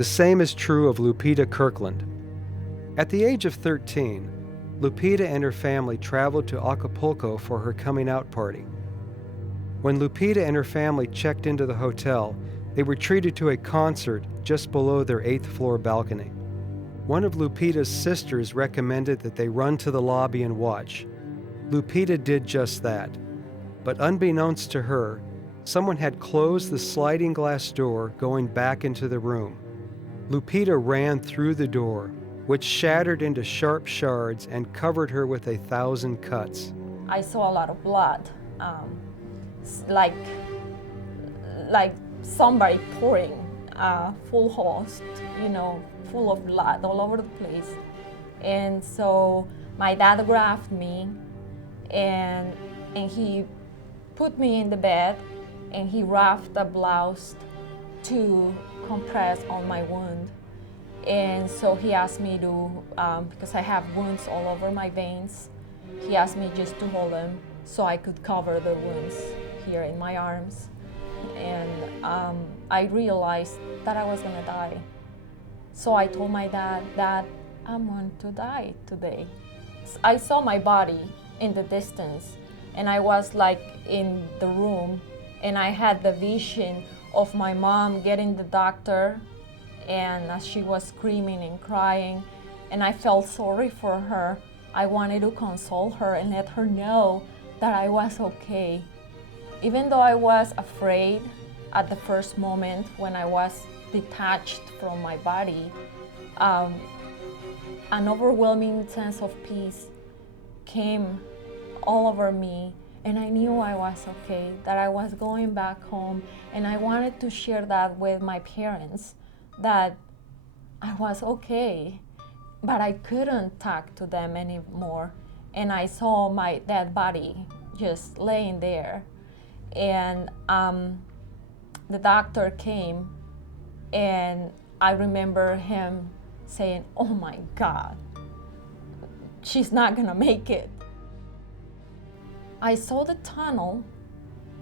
The same is true of Lupita Kirkland. At the age of 13, Lupita and her family traveled to Acapulco for her coming out party. When Lupita and her family checked into the hotel, they were treated to a concert just below their 8th floor balcony. One of Lupita's sisters recommended that they run to the lobby and watch. Lupita did just that. But unbeknownst to her, someone had closed the sliding glass door going back into the room. Lupita ran through the door, which shattered into sharp shards and covered her with 1,000 cuts. I saw a lot of blood, like somebody pouring full host, full of blood all over the place. And so my dad grabbed me and he put me in the bed and he wrapped a blouse to compress on my wound. And so he asked me to, because I have wounds all over my veins, he asked me just to hold them so I could cover the wounds here in my arms. And I realized that I was gonna die. So I told my dad that I'm going to die today. I saw my body in the distance and I was like in the room and I had the vision of my mom getting the doctor and as she was screaming and crying and I felt sorry for her. I wanted to console her and let her know that I was okay. Even though I was afraid at the first moment when I was detached from my body, an overwhelming sense of peace came all over me and I knew I was okay, that I was going back home and I wanted to share that with my parents, that I was okay, but I couldn't talk to them anymore. And I saw my dead body just laying there. And the doctor came and I remember him saying, "Oh my God, she's not gonna make it." I saw the tunnel.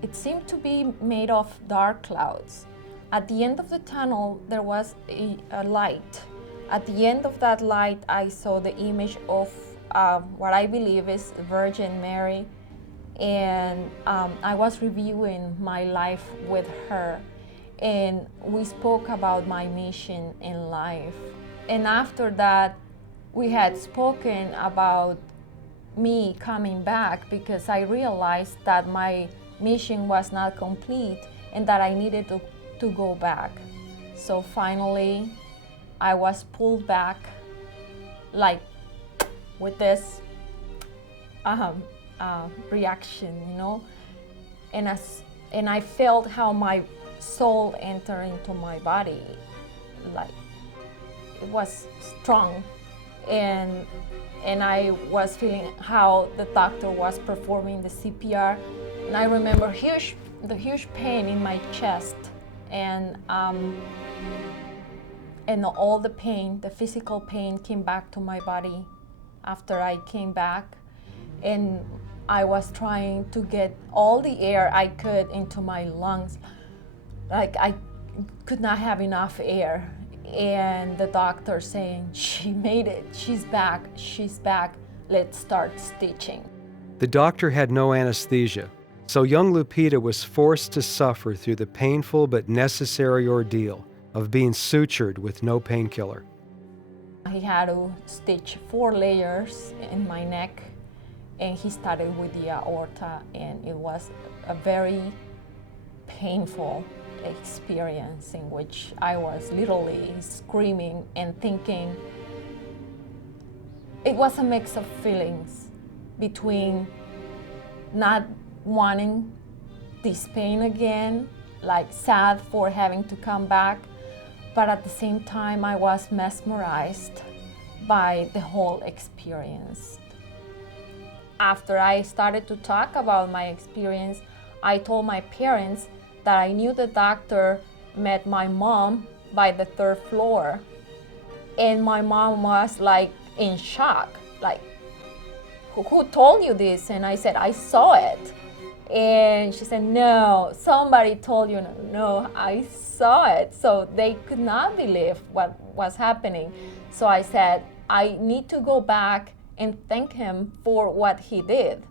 It seemed to be made of dark clouds. At the end of the tunnel, there was a light. At the end of that light, I saw the image of what I believe is Virgin Mary. And I was reviewing my life with her. And we spoke about my mission in life. And after that, we had spoken about me coming back because I realized that my mission was not complete and that I needed to go back. So finally, I was pulled back like with this reaction, and I felt how my soul entered into my body, like it was strong, and I was feeling how the doctor was performing the CPR, and I remember the huge pain in my chest, and all the pain, the physical pain, came back to my body after I came back, and I was trying to get all the air I could into my lungs. Like I could not have enough air. And the doctor saying, "She made it, she's back, let's start stitching." The doctor had no anesthesia, so young Lupita was forced to suffer through the painful but necessary ordeal of being sutured with no painkiller. He had to stitch 4 layers in my neck, and he started with the aorta, and it was a very painful experience in which I was literally screaming and thinking. It was a mix of feelings between not wanting this pain again, like sad for having to come back, but at the same time I was mesmerized by the whole experience. After I started to talk about my experience, I told my parents that I knew the doctor met my mom by the 3rd floor. And my mom was like in shock, like, who told you this? And I said, I saw it. And she said, no, somebody told you. No, I saw it. So they could not believe what was happening. So I said, I need to go back and thank him for what he did.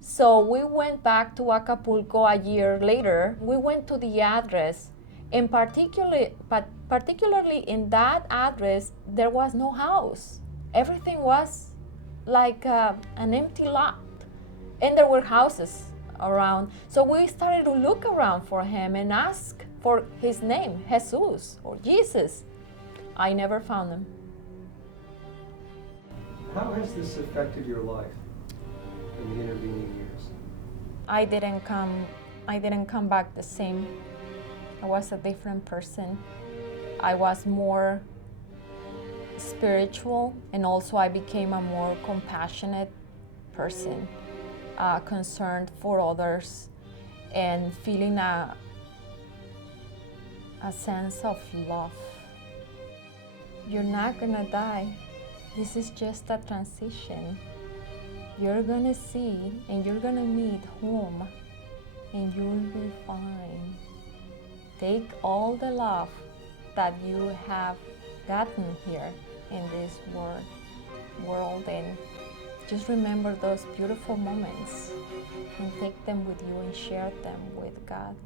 So we went back to Acapulco a year later. We went to the address, and particularly in that address, there was no house. Everything was like an empty lot, and there were houses around. So we started to look around for him and ask for his name, Jesus or Jesus. I never found him. How has this affected your life in the intervening years? I didn't come back the same. I was a different person. I was more spiritual, and also I became a more compassionate person, concerned for others, and feeling a sense of love. You're not gonna die. This is just a transition. You're gonna see and you're gonna meet home, and you'll be fine. Take all the love that you have gotten here in this world, and just remember those beautiful moments and take them with you and share them with God.